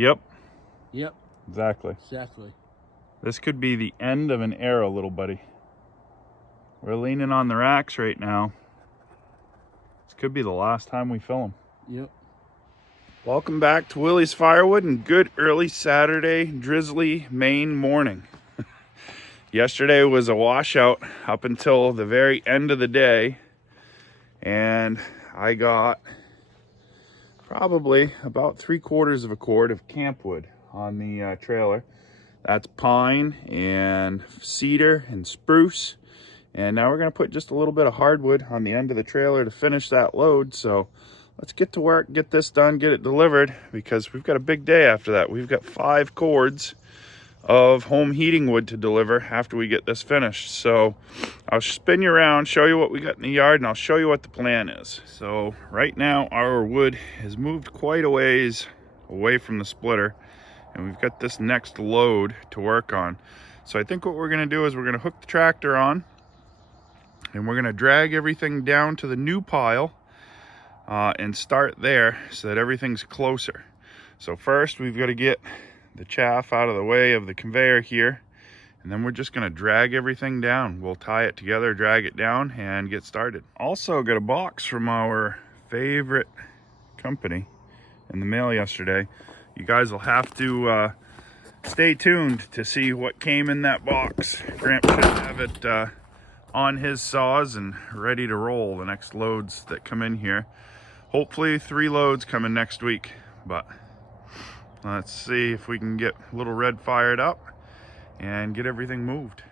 Yep. Yep. Exactly. Exactly. This could be the end of an era, little buddy. We're leaning on the racks right now. This could be the last time we fill them. Yep. Welcome back to Willie's Firewood and good early Saturday drizzly Maine morning. Yesterday was a washout up until the very end of the day, and I got probably about 3/4 of a cord of campwood on the trailer. That's pine and cedar and spruce, and now we're going to put just a little bit of hardwood on the end of the trailer to finish that load. So let's get to work, get this done, get it delivered, because we've got a big day after that. We've got 5 cords of home heating wood to deliver after we get this finished. So I'll spin you around, show you what we got in the yard, and I'll show you what the plan is. So right now our wood has moved quite a ways away from the splitter, and we've got this next load to work on. So I think what we're going to do is we're going to hook the tractor on, and we're going to drag everything down to the new pile and start there so that everything's closer. So first we've got to get the chaff out of the way of the conveyor here, and then we're just going to drag everything down. We'll tie it together, drag it down, and get started. Also got a box from our favorite company in the mail yesterday. You guys will have to stay tuned to see what came in that box. Gramp should have it on his saws and ready to roll the next loads that come in here. Hopefully 3 loads coming next week, but let's see if we can get Little Red fired up and get everything moved.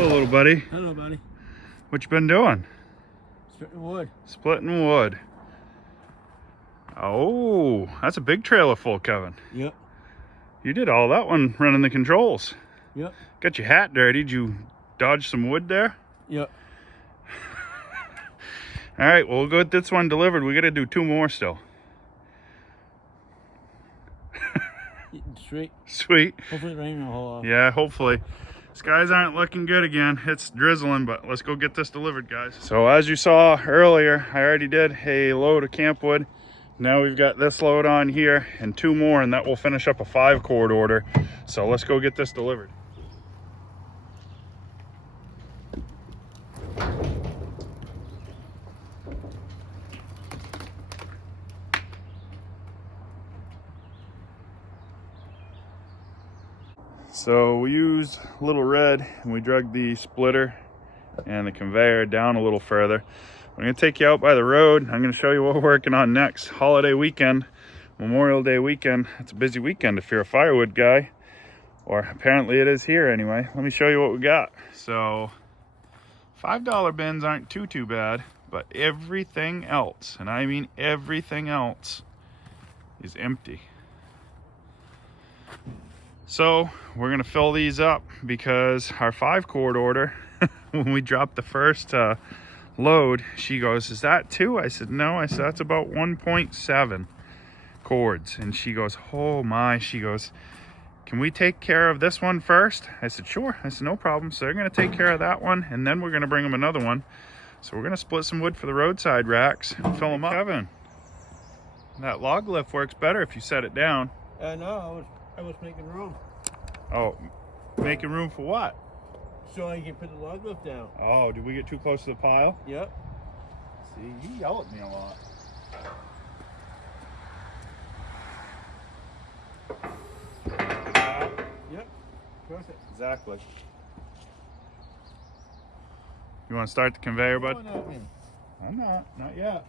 Hello, little buddy. Hello, buddy. What you been doing? Splitting wood. Splitting wood. Oh, that's a big trailer full, Kevin. Yep. You did all that one running the controls. Yep. Got your hat dirty. Did you dodge some wood there? Yep. All right, well, we'll go get this one delivered. We got to do 2 more still. Sweet. Sweet. Hopefully it rains a whole lot. Yeah, hopefully. Skies aren't looking good again. It's drizzling, but let's go get this delivered, guys. So as you saw earlier, I already did a load of campwood. Now we've got this load on here and 2 more, and that will finish up a 5-cord order. So let's go get this delivered. So we used Little Red and we drug the splitter and the conveyor down a little further. I'm going to take you out by the road. I'm going to show you what we're working on next. Holiday weekend, Memorial Day weekend. It's a busy weekend if you're a firewood guy, or apparently it is here anyway. Let me show you what we got. So $5 bins aren't too bad, but everything else, and I mean everything else, is empty. So we're gonna fill these up because our 5-cord order, when we dropped the first load, she goes, "Is that 2?" I said, "No." I said, "That's about 1.7 cords." And she goes, "Oh my," she goes, "Can we take care of this one first?" I said, "Sure." I said, "No problem." So they're gonna take care of that one, and then we're gonna bring them another one. So we're gonna split some wood for the roadside racks and fill them up. Kevin, that log lift works better if you set it down. No, I was making room. Oh, making room for what? So I can put the log lift down. Oh, did we get too close to the pile? Yep. See, you yell at me a lot. Yep. Perfect. Exactly. You want to start the conveyor, bud? I'm not yet.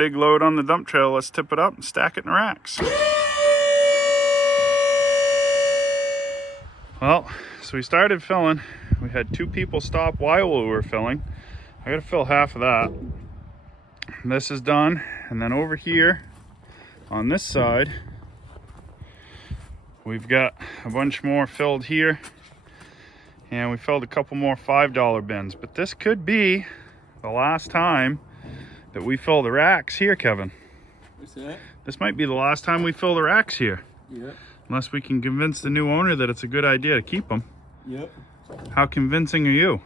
big load on the dump trail. Let's tip it up and stack it in racks. Well, so we started filling. We had 2 people stop while we were filling. I gotta fill half of that. This is done. And then over here on this side, we've got a bunch more filled here. And we filled a couple more $5 bins. But this could be the last time that we fill the racks here, Kevin. What's that? This might be the last time we fill the racks here. Yep. Unless we can convince the new owner that it's a good idea to keep them. Yep. How convincing are you?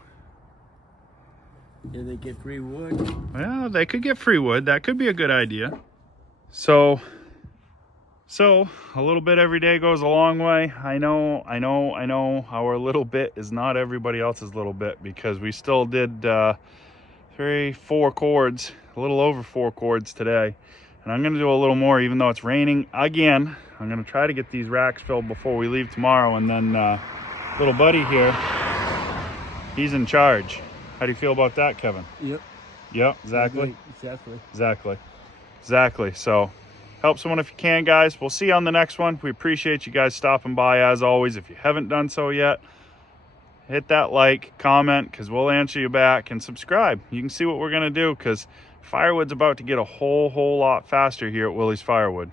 Yeah, they get free wood. Well, they could get free wood. That could be a good idea. So a little bit every day goes a long way. I know our little bit is not everybody else's little bit, because we still did 4 cords, a little over 4 cords today. And I'm gonna do a little more even though it's raining again. I'm gonna try to get these racks filled before we leave tomorrow. And then little buddy here, he's in charge. How do you feel about that, Kevin? Yep. Yep, exactly. Exactly. Exactly. So help someone if you can, guys. We'll see you on the next one. We appreciate you guys stopping by as always. If you haven't done so yet, hit that like, comment, because we'll answer you back, and subscribe. You can see what we're going to do, because firewood's about to get a whole lot faster here at Willie's Firewood.